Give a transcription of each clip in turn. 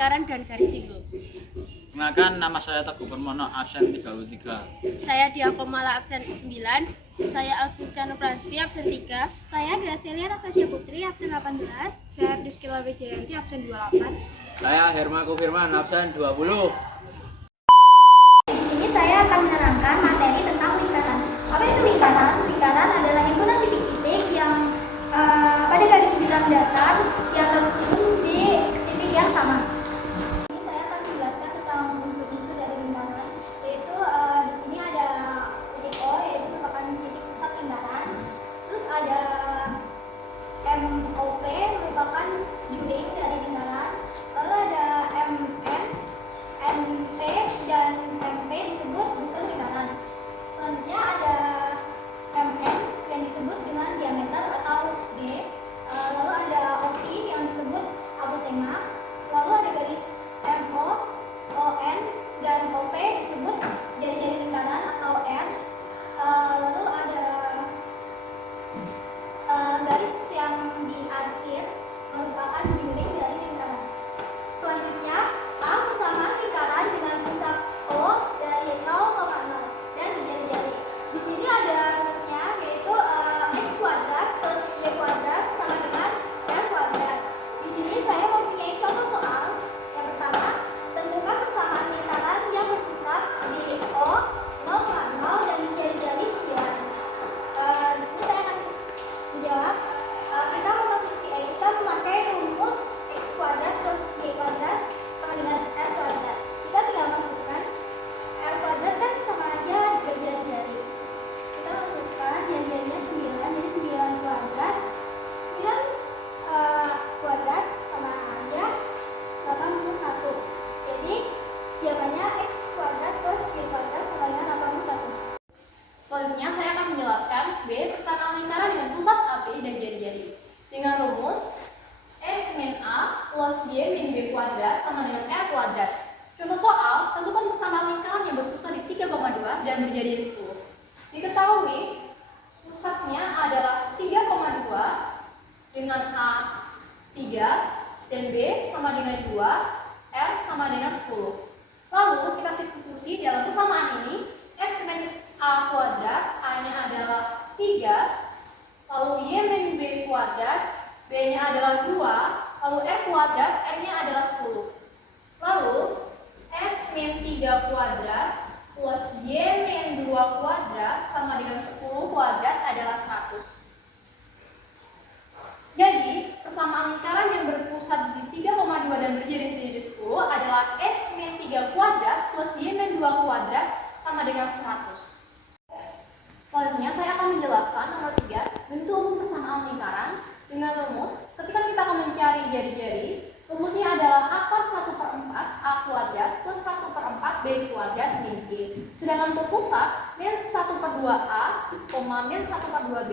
lingkaran dan garis siku. Kenalkan, nama saya Teguh Permono, absen 33. Saya Diakomala absen 9. Saya Alfisyano Prasi absen 3. Saya Gracelia Nastasia Putri absen 18. Saya Rizkyla Wijayanti absen 28. Saya Hermanku Firman, absen 20. Di sini saya akan menerangkan materi tentang lingkaran. Apa itu lingkaran? Lingkaran adalah himpunan titik-titik yang pada garis bilang datar yang tersusun di titik yang sama. Ini saya akan menjelaskan tentang unsur-unsur dari lingkaran, yaitu di sini ada titik O, yaitu merupakan titik pusat lingkaran. Terus ada MOP, merupakan juring dari lingkaran. Lalu ada MN, NP, dan MP disebut unsur lingkaran. Selanjutnya ada MN yang disebut dengan diameter atau D. Lalu ada OP yang disebut apotema. Lalu ada garis MO, ON, dan OP disebut jari-jari lingkaran atau M. Lalu ada garis yang diarsir merupakan juring dari lingkaran. Selanjutnya, A bersama lingkaran dengan pusat O dari 0,0 dan jari-jari. Di sini ada rumusnya, yaitu x kuadrat plus y kuadrat sama dengan r kuadrat. Di sini saya mempunyai contoh soal. Yang pertama, tentukan persamaan lingkaran yang berpusat di O 0,0 dan jari-jari 9. Di sini saya akan menjawab. Kita memasuki kita memakai rumus x kuadrat plus y kuadrat sama dengan r kuadrat. Kita tinggal masukkan r kuadrat kan sama aja jari-jari. Kita masukkan jari-jarinya 9, jadi 9 kuadrat. 9 kuadrat sama aja 81. Jadi jawabannya x kuadrat plus y kuadrat sama dengan 81. Selanjutnya saya akan menjelaskan B persamaan lingkaran dengan pusat AB dan jari-jari dengan rumus X min A plus Y min B kuadrat sama dengan R kuadrat. Contoh soal, tentukan persamaan lingkaran yang berpusat di 3,2 dan berjari 10. Diketahui pusatnya adalah 3,2 dengan A 3 dan B sama dengan 2, R sama dengan 10. Lalu kita substitusi dalam persamaan ini. X min A kuadrat, A-nya adalah 3, lalu Y min B kuadrat, B-nya adalah 2, lalu R kuadrat, R-nya adalah 10. Lalu X min 3 kuadrat plus Y min 2 kuadrat sama dengan 10 kuadrat adalah 100. Jadi, persamaan lingkaran yang berpusat di 3,2 dan berjari 10 adalah X min 3 kuadrat plus Y min 2 kuadrat sama dengan 100. Selanjutnya saya akan menjelaskan nomor 3, bentuk umum persamaan lingkaran dengan rumus. Ketika kita akan mencari jari-jari, rumusnya adalah akar 1/4 A kuadrat plus 1/4 B kuadrat min C. Sedangkan untuk pusat, min 1/2 A, min 1/2 B.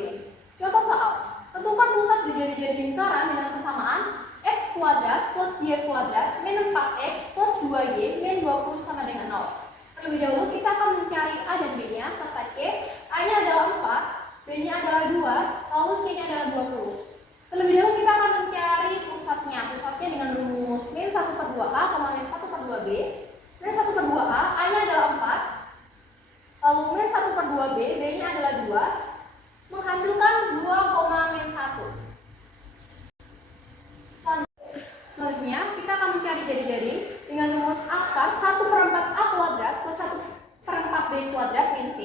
Contoh soal, tentukan pusat di jari-jari lingkaran dengan kesamaan X kuadrat plus Y kuadrat min 4X plus 2Y min 20 sama dengan 0. Terlebih dahulu kita akan mencari A dan B-nya serta C. A-nya adalah 4, B-nya adalah 2, lalu C-nya adalah 20. Terlebih dahulu kita akan mencari pusatnya. Pusatnya dengan rumus min 1/2 A, min 1/2 B. Min 1/2 A, A-nya adalah 4, lalu min 1/2 B, B-nya adalah 2, menghasilkan 2, min 1. Selanjutnya kita akan mencari jari-jari dengan rumus akar 1/4 A kuadrat plus 1/4 B kuadrat min C.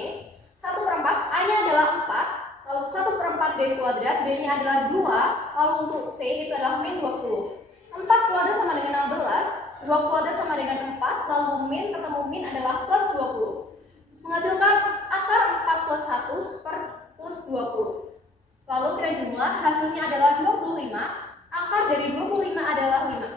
1/4 A-nya adalah 4, lalu 1/4 B kuadrat, B-nya adalah 2, lalu untuk C itu adalah min 20. 4 kuadrat sama dengan 16, 2 kuadrat sama dengan 4, lalu min ketemu min adalah plus 20. Menghasilkan akar 4 plus 1 per plus 20. Lalu kita jumlah, hasilnya adalah 25, akar dari 25 adalah 5.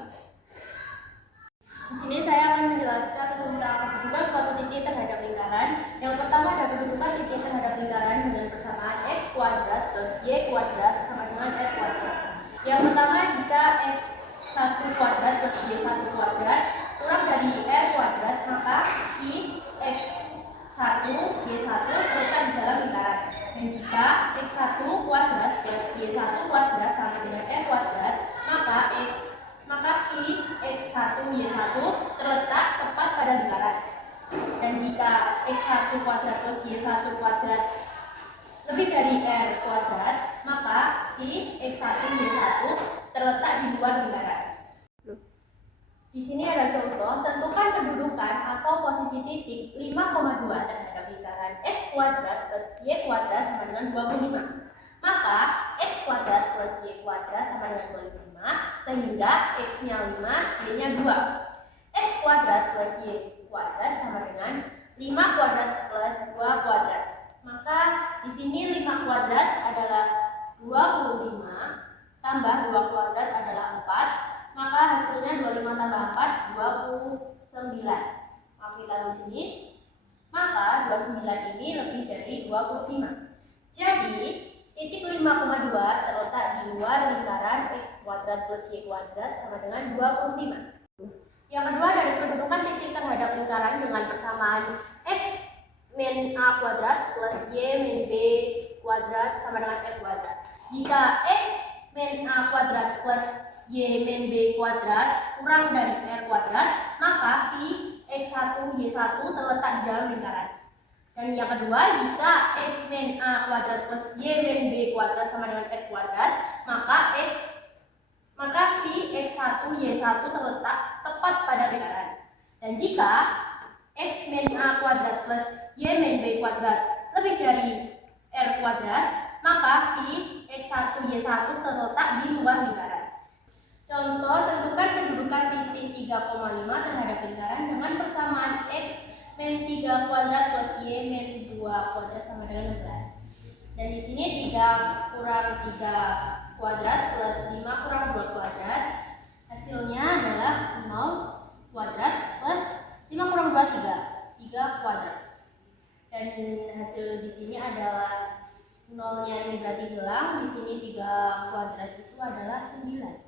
Di sini saya akan menjelaskan tentang kedudukan suatu titik terhadap lingkaran. Yang pertama ada kedudukan titik terhadap lingkaran dengan persamaan x kuadrat plus y kuadrat sama dengan r kuadrat. Yang pertama, jika x1 kuadrat plus y1 kuadrat kurang dari r kuadrat, maka i x1 y1 terletak di dalam lingkaran. Dan jika x1 kuadrat plus y1 kuadrat sama dengan r kuadrat, maka i x1 X1 Y1 terletak tepat pada lingkaran. Dan jika X1 kuadrat plus Y1 kuadrat lebih dari R kuadrat, maka di X1 Y1 terletak di luar lingkaran. Di sini ada contoh, tentukan kedudukan atau posisi titik 5,2 terhadap lingkaran X kuadrat plus Y kuadrat sama dengan 25. Maka X kuadrat plus Y kuadrat sama dengan 25, sehingga X-nya 5, Y-nya 2. X kuadrat plus Y kuadrat sama dengan 5 kuadrat plus 2 kuadrat. Maka di sini 5 kuadrat adalah 25, tambah 2 kuadrat adalah 4. Maka hasilnya 25 tambah 4, 29. Maka kita di sini. Maka 29 ini lebih dari 25. Jadi, titik 5,2 terletak di luar lingkaran X kuadrat plus Y kuadrat sama dengan 25. Yang kedua, dari kedudukan titik terhadap lingkaran dengan persamaan X min A kuadrat plus Y min B kuadrat sama dengan R kuadrat. Jika X min A kuadrat plus Y min B kuadrat kurang dari R kuadrat, maka I X1 Y1 terletak di dalam lingkaran. Dan yang kedua, jika X min A kuadrat plus Y min B kuadrat sama dengan R kuadrat, maka phi X1 Y1 terletak tepat pada lingkaran. Dan jika X min A kuadrat plus Y min B kuadrat lebih dari R kuadrat, maka phi X1 Y1 terletak di luar lingkaran. Contoh, tentukan kedudukan titik 3,5 terhadap lingkaran dengan persamaan X min 3 kuadrat plus Y min 2 kuadrat sama dengan 16. Dan di sini 3 kurang 3 kuadrat plus 5 kurang 2 kuadrat, hasilnya adalah 0 kuadrat plus 5 kurang 2, 3 kuadrat. Dan hasil di sini adalah 0-nya ini berarti hilang, di sini 3 kuadrat itu adalah 9.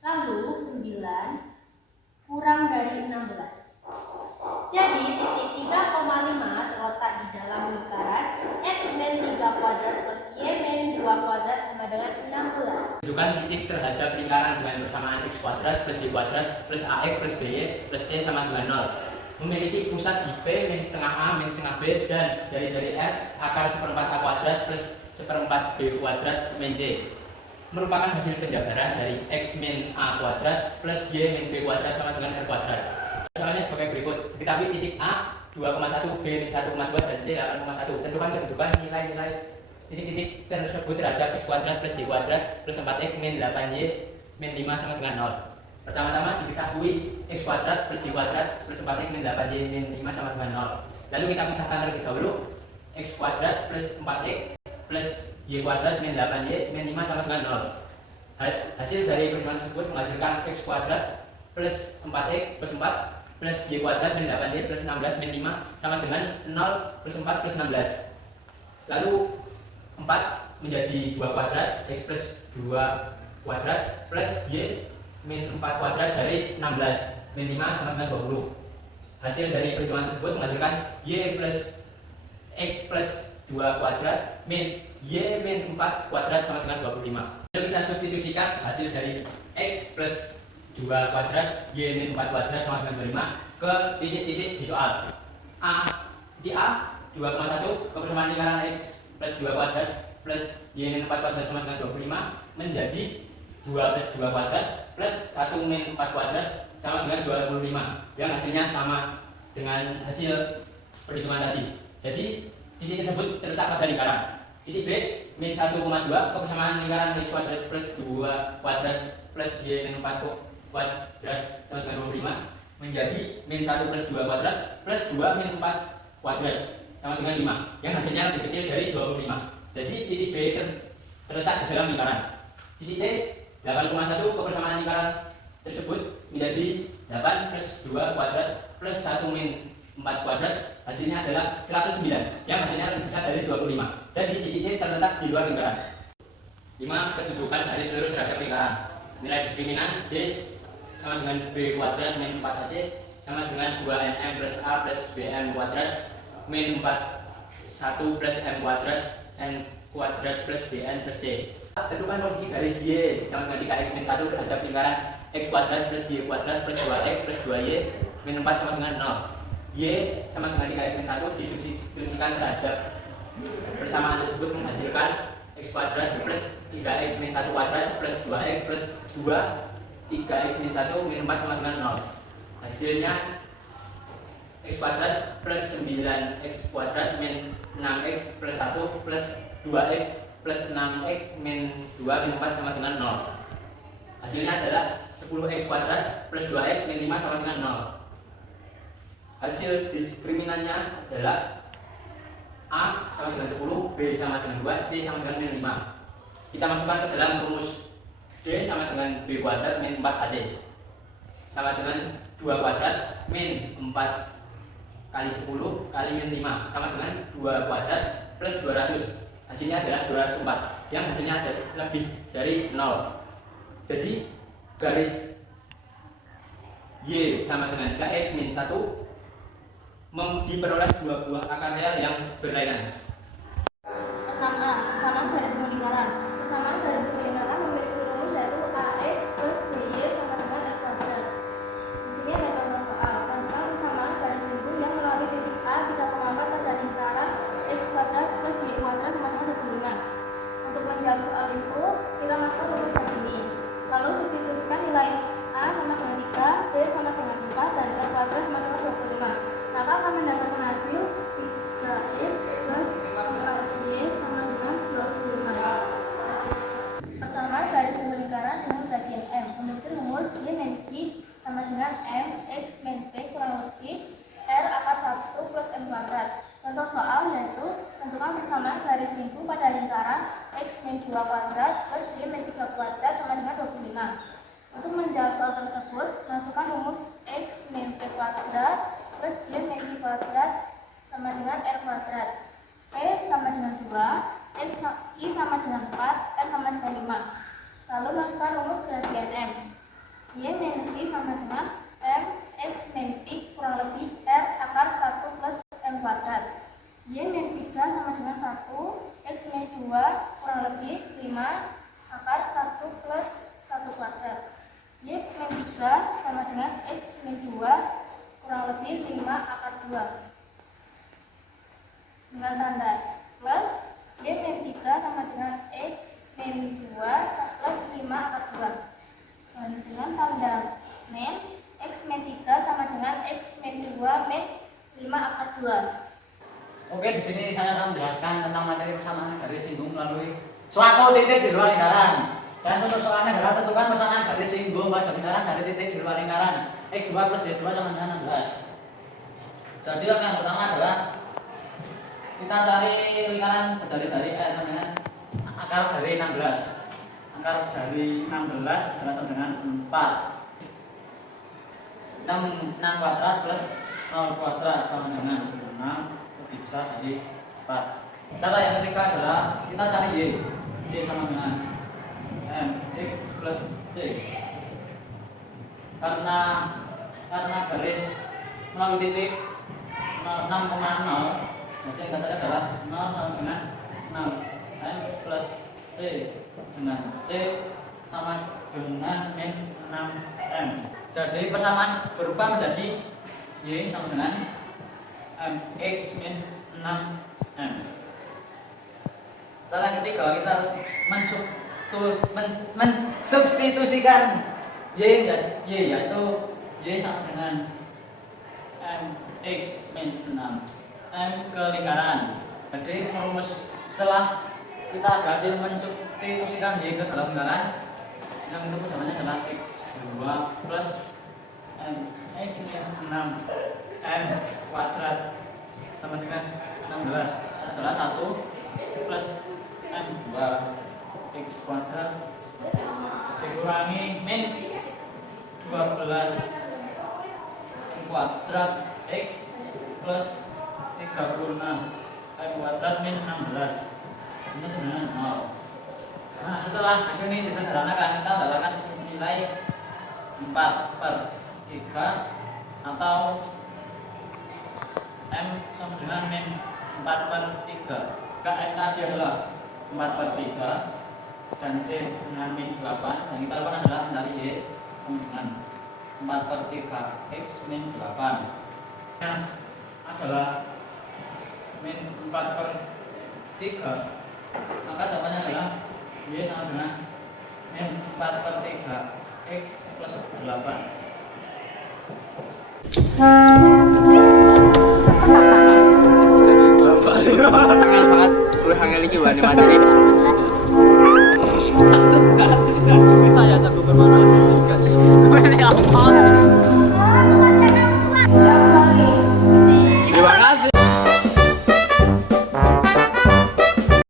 Lalu 9 kurang dari 16. Jadi titik 3,5 terletak di dalam lingkaran X min 3 kuadrat plus Y min 2 kuadrat sama dengan 16. Tunjukkan titik terhadap lingkaran dengan persamaan X kuadrat plus Y kuadrat plus AX plus BY plus C sama dengan 0. Memiliki pusat di P min setengah A min setengah B dan jari-jari R akar seperempat A kuadrat plus seperempat B kuadrat min C. Merupakan hasil penjabaran dari X min A kuadrat plus Y min B kuadrat sama dengan R kuadrat. Soalnya sebagai berikut, diketahui titik A 2,1, B min 1,2 dan C 8,1. Tentukan kedudukan nilai-nilai titik-titik tersebut terhadap X kuadrat plus Y kuadrat plus 4X min 8Y min 5 sama dengan 0. Pertama-tama diketahui X kuadrat plus Y kuadrat plus 4X min 8Y min 5 sama dengan 0. Lalu kita pisahkan terlebih dahulu X kuadrat plus 4X plus Y kuadrat min 8Y min 5 sama dengan 0. Hasil dari perhitungan tersebut menghasilkan X kuadrat plus 4X plus 4 plus Y kuadrat min 8Y plus 16 min 5 sama dengan 0 plus 4 plus 16. Lalu 4 menjadi 2 kuadrat, X plus 2 kuadrat plus Y min 4 kuadrat dari 16 min 5 sama dengan 20. Hasil dari perhitungan tersebut menghasilkan Y plus X plus 2 kuadrat min Y min 4 kuadrat sama dengan 25. Lalu kita substitusikan hasil dari X plus 2 kuadrat Y min 4 kuadrat sama dengan 25 ke titik-titik di soal. Titik A 2,1 kebersamaan lingkaran X plus 2 kuadrat plus Y min 4 kuadrat sama dengan 25 menjadi 2 plus 2 kuadrat plus 1 min 4 kuadrat sama dengan 25 yang hasilnya sama dengan hasil perhitungan tadi. Jadi titik tersebut terletak pada lingkaran. Titik B min 1,2 kebersamaan lingkaran X kuadrat plus 2 kuadrat plus Y min 4 kuadrat sama dengan 25 menjadi min 1 plus 2 kuadrat plus 2 min 4 kuadrat sama dengan 5 yang hasilnya lebih kecil dari 25. Jadi titik B terletak di dalam lingkaran. Titik C 8,1 kebersamaan lingkaran tersebut menjadi 8 plus 2 kuadrat plus 1 min 4 kuadrat hasilnya adalah 109 yang hasilnya lebih besar dari 25. Jadi titik C terletak di luar lingkaran. 5. Kedudukan dari seluruh seragam lingkaran. Nilai diskriminan D sama dengan B kuadrat min 4AC sama dengan 2NM plus A plus BM kuadrat min 41 plus M kuadrat N kuadrat plus BN plus C. Tentukan posisi garis Y sama dengan 3X min 1 terhadap lingkaran X kuadrat plus Y kuadrat plus 2X plus 2Y min 4 sama dengan 0. Y sama dengan 3X min 1 disubstitusikan terhadap persamaan tersebut menghasilkan X kuadrat plus 3X min 1 kuadrat plus 2X plus 2 3X min 1 min 4 sama dengan 0. Hasilnya X kuadrat plus 9X kuadrat min 6X plus 1 plus 2X plus 6X min 2 min 4 sama dengan 0. Hasilnya adalah 10X kuadrat plus 2X min 5 sama dengan 0. Hasil diskriminannya adalah A sama dengan 10, B sama dengan 2, C sama dengan min 5. Kita masukkan ke dalam rumus. D sama dengan B kuadrat min 4AC sama dengan 2 kuadrat min 4 kali 10 kali min 5 sama dengan 2 kuadrat plus 200. Hasilnya adalah 204 yang hasilnya ada lebih dari 0. Jadi garis Y sama dengan 3X min 1 diperoleh dua buah akar real yang berlainan. 6A. Persamaan garis lingkaran. Persamaan garis lingkaran memiliki rumus yaitu AX plus BY sama dengan X kuadrat. Di sini ada contoh soal tentang persamaan garis lingkung yang melalui titik A kita pengambat pada lingkaran X kuadrat plus Y kuadrat sama dengan 25. Untuk menjawab soal itu, kita masukkan rumus yang ini. Lalu substitusikan nilai A sama dengan 3, B sama dengan 4, dan R kuadrat sama dengan 25. Maka akan mendapatkan hasil 3X plus 4Y sama dengan 25. Persamaan garis lingkaran dengan gradian M memiliki rumus Y min Q sama dengan M X min P kurang lebih R akar 1 plus M kuadrat. Contoh soal yaitu tentukan persamaan garis lingkup pada lingkaran X min 2 kuadrat plus Y min 3 kuadrat sama dengan 25. Untuk menjawab soal tersebut, masukkan rumus X min P kuadrat plus Y min Q kuadrat sama dengan R kuadrat. P sama dengan 2, I sama dengan 4, R sama dengan 5. Lalu masukkan rumus gradian M. Y min Q sama dengan M X min P kurang lebih R akar 1 plus M kuadrat. Y min 3 sama dengan 1, X min 2 kurang lebih 5 akar 1 plus 1 kuadrat. Y min 3 sama dengan X min 2 kurang lebih 5 akar 2 dengan tanda plus. Y min 3 sama dengan X min 2 plus 5 akar 2 dan dengan tanda min. X min 3 sama dengan X min 2 min 5 akar 2. Oke, di sini saya akan menjelaskan tentang materi persamaan garis lingkung melalui suatu titik di luar lingkaran. Dan untuk soalnya adalah tentukan persamaan garis lingkung pada lingkaran dari titik di luar lingkaran. X2 plus Y2 sama dengan 16. Jadi yang pertama adalah kita cari lingkaran berjari-jari dengan akar dari 16. Akar dari 16 adalah sama dengan 4. 6 kuadrat plus 0 kuadrat sama dengan 6 bisa dari 4. Cara yang ketiga adalah kita cari Y sama dengan MX plus C. Karena garis melalui titik 6,0, jadi yang kita cari adalah 0 sama dengan 6 M plus C dengan C sama dengan min 6M. Jadi persamaan berubah menjadi Y sama dengan MX min 6M. Cara ketiga kita harus mensubstitusikan Y menjadi Y, yaitu Y sama dengan MX min 6M ke lingkaran. Jadi rumus setelah kita berhasil mensubstitusikan Y ke dalam lingkaran, yang itu jawabannya adalah X2 plus MX min 6M kuadrat sama dengan 16 adalah 1 plus M2 X kuadrat dikurangi min 12 M kuadrat X plus 36 M kuadrat min 16 ini sebenarnya 0. Nah, setelah hasil ini disederhanakan, kita mendapatkan nilai 4/3 atau M sama dengan min 4/3. KN tadi adalah 4/3 dan C dengan min 8. Dan kita lakukan adalah mencari Y sama 4/3 X min 8 adalah min 4/3, maka jawabannya adalah Y sama dengan min 4/3 X plus 8. Angel banget, gue angel iki wani materi.